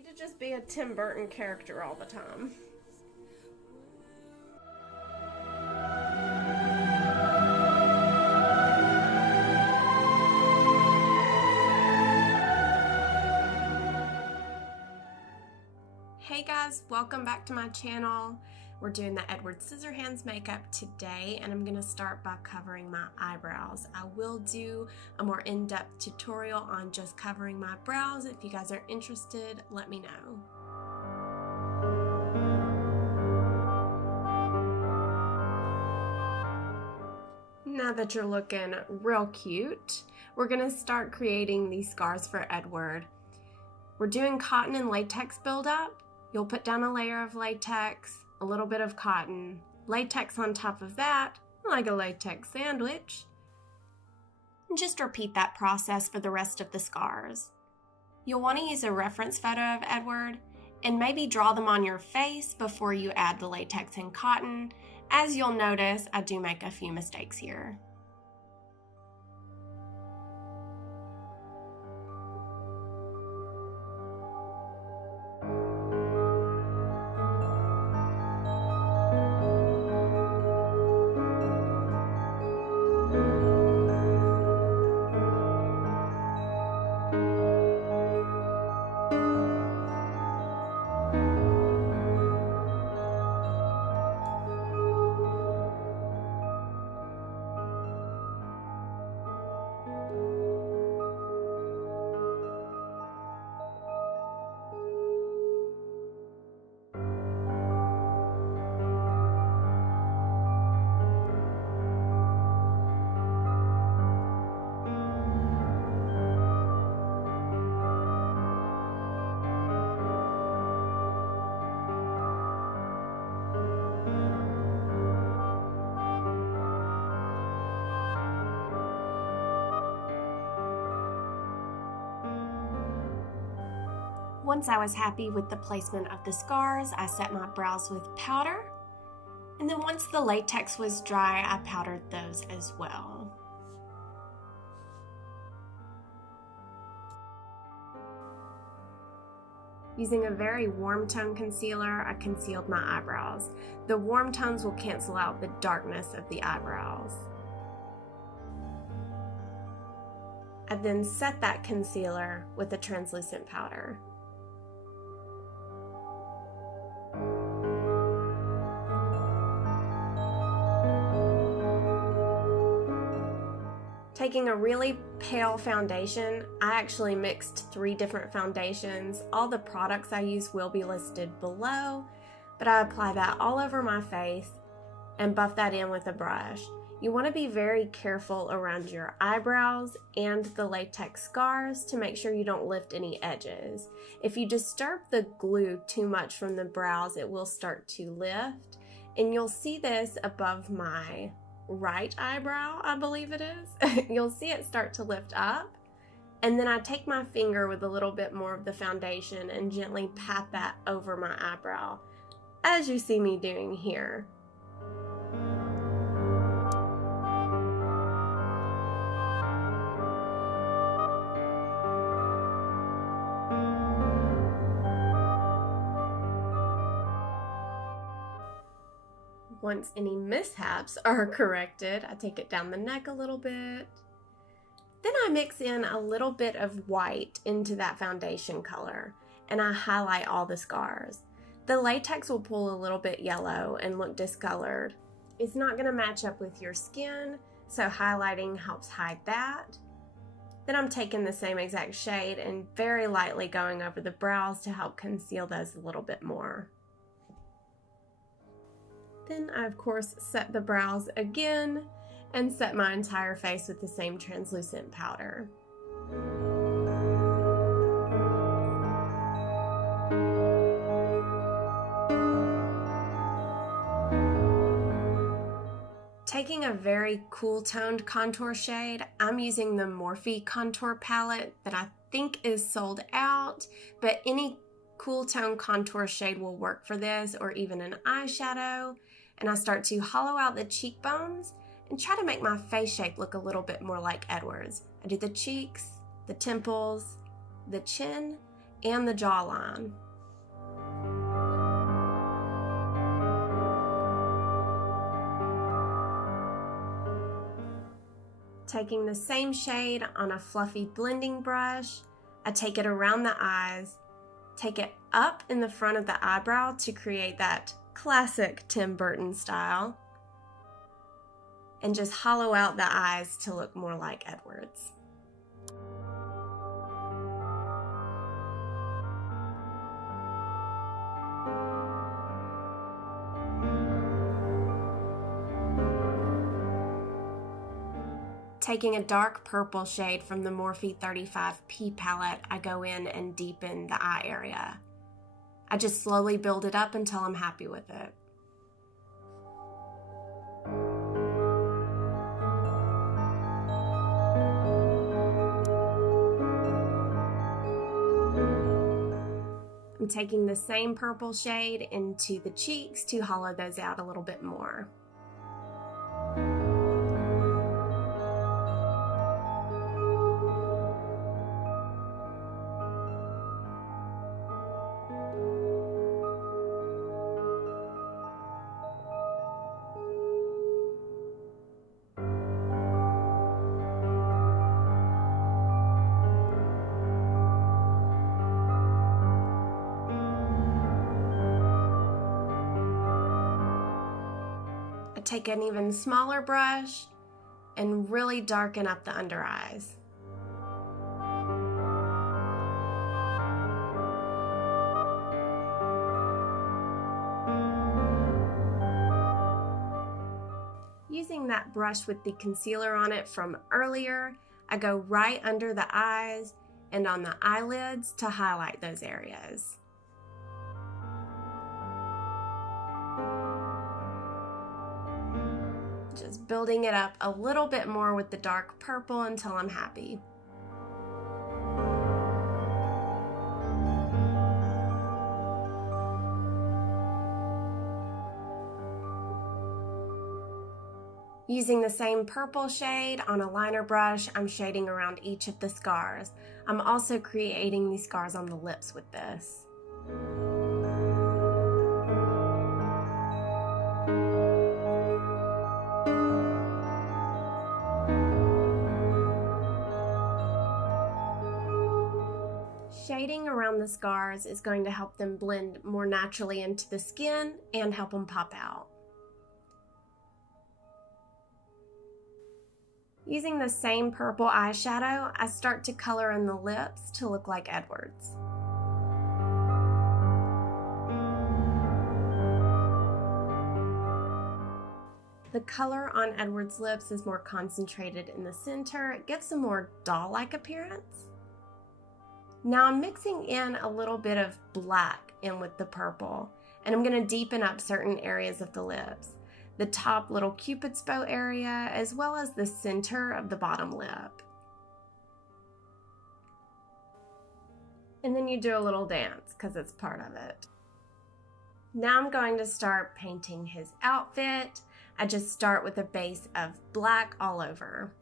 need to just be a Tim Burton character all the time. Hey guys, welcome back to my channel. We're doing the Edward Scissorhands makeup today, and I'm gonna start by covering my eyebrows. I will do a more in-depth tutorial on just covering my brows. If you guys are interested, let me know. Now that you're looking real cute, we're gonna start creating these scars for Edward. We're doing cotton and latex buildup. You'll put down a layer of latex, a little bit of cotton, latex on top of that, like a latex sandwich. And just repeat that process for the rest of the scars. You'll want to use a reference photo of Edward and maybe draw them on your face before you add the latex and cotton. As you'll notice, I do make a few mistakes here. Once I was happy with the placement of the scars, I set my brows with powder. And then once the latex was dry, I powdered those as well. Using a very warm tone concealer, I concealed my eyebrows. The warm tones will cancel out the darkness of the eyebrows. I then set that concealer with a translucent powder. Taking a really pale foundation, I actually mixed 3 different foundations. All the products I use will be listed below, but I apply that all over my face and buff that in with a brush. You want to be very careful around your eyebrows and the latex scars to make sure you don't lift any edges. If you disturb the glue too much from the brows, it will start to lift, and you'll see this above my right eyebrow, I believe it is. You'll see it start to lift up, and then I take my finger with a little bit more of the foundation and gently pat that over my eyebrow, as you see me doing here. Once any mishaps are corrected, I take it down the neck a little bit. Then I mix in a little bit of white into that foundation color, and I highlight all the scars. The latex will pull a little bit yellow and look discolored. It's not going to match up with your skin, so highlighting helps hide that. Then I'm taking the same exact shade and very lightly going over the brows to help conceal those a little bit more. Then I, of course, set the brows again and set my entire face with the same translucent powder. Taking a very cool toned contour shade, I'm using the Morphe contour palette that I think is sold out, but any cool tone contour shade will work for this, or even an eyeshadow. And I start to hollow out the cheekbones and try to make my face shape look a little bit more like Edward's. I do the cheeks, the temples, the chin, and the jawline. Taking the same shade on a fluffy blending brush, I take it around the eyes, take it up in the front of the eyebrow to create that classic Tim Burton style, and just hollow out the eyes to look more like Edward's. Taking a dark purple shade from the Morphe 35P palette, I go in and deepen the eye area. I just slowly build it up until I'm happy with it. I'm taking the same purple shade into the cheeks to hollow those out a little bit more. Take an even smaller brush and really darken up the under eyes. Using that brush with the concealer on it from earlier, I go right under the eyes and on the eyelids to highlight those areas. Just building it up a little bit more with the dark purple until I'm happy. Using the same purple shade on a liner brush, I'm shading around each of the scars. I'm also creating these scars on the lips with this. Shading around the scars is going to help them blend more naturally into the skin and help them pop out. Using the same purple eyeshadow, I start to color in the lips to look like Edward's. The color on Edward's lips is more concentrated in the center. It gives a more doll-like appearance. Now I'm mixing in a little bit of black in with the purple, and I'm going to deepen up certain areas of the lips. The top little cupid's bow area, as well as the center of the bottom lip. And then you do a little dance, because it's part of it. Now I'm going to start painting his outfit. I just start with a base of black all over.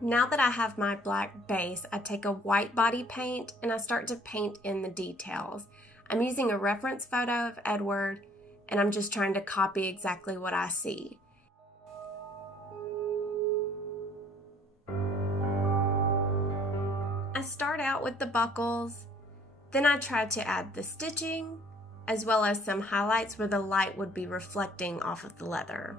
Now that I have my black base, I take a white body paint and I start to paint in the details. I'm using a reference photo of Edward and I'm just trying to copy exactly what I see. I start out with the buckles, then I try to add the stitching, as well as some highlights where the light would be reflecting off of the leather.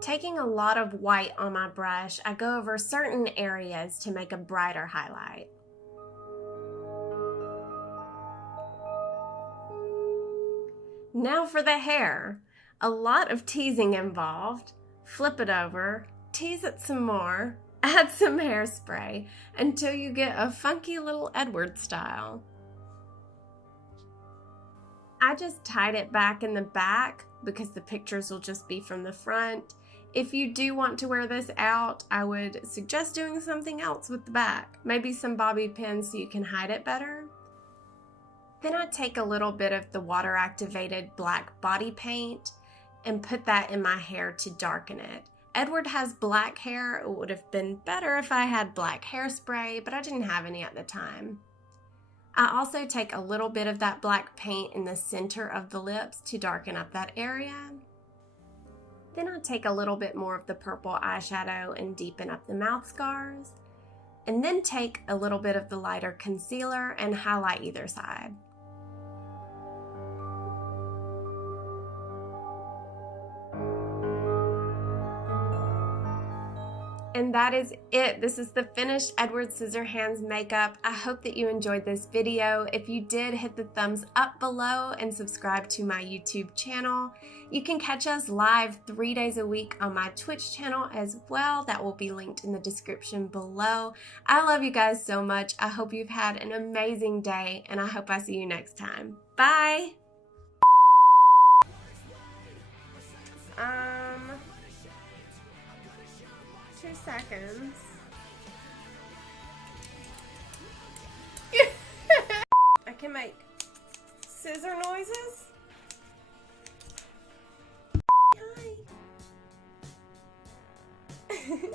Taking a lot of white on my brush, I go over certain areas to make a brighter highlight. Now for the hair. A lot of teasing involved. Flip it over, tease it some more, add some hairspray until you get a funky little Edward style. I just tied it back in the back because the pictures will just be from the front. If you do want to wear this out, I would suggest doing something else with the back. Maybe some bobby pins so you can hide it better. Then I take a little bit of the water-activated black body paint and put that in my hair to darken it. Edward has black hair. It would have been better if I had black hairspray, but I didn't have any at the time. I also take a little bit of that black paint in the center of the lips to darken up that area. Then I take a little bit more of the purple eyeshadow and deepen up the mouth scars. And then take a little bit of the lighter concealer and highlight either side. And that is it. This is the finished Edward Scissorhands makeup. I hope that you enjoyed this video. If you did, hit the thumbs up below and subscribe to my YouTube channel. You can catch us live 3 days a week on my Twitch channel as well. That will be linked in the description below. I love you guys so much. I hope you've had an amazing day, and I hope I see you next time. Bye! 2 seconds. I can make scissor noises. Hi.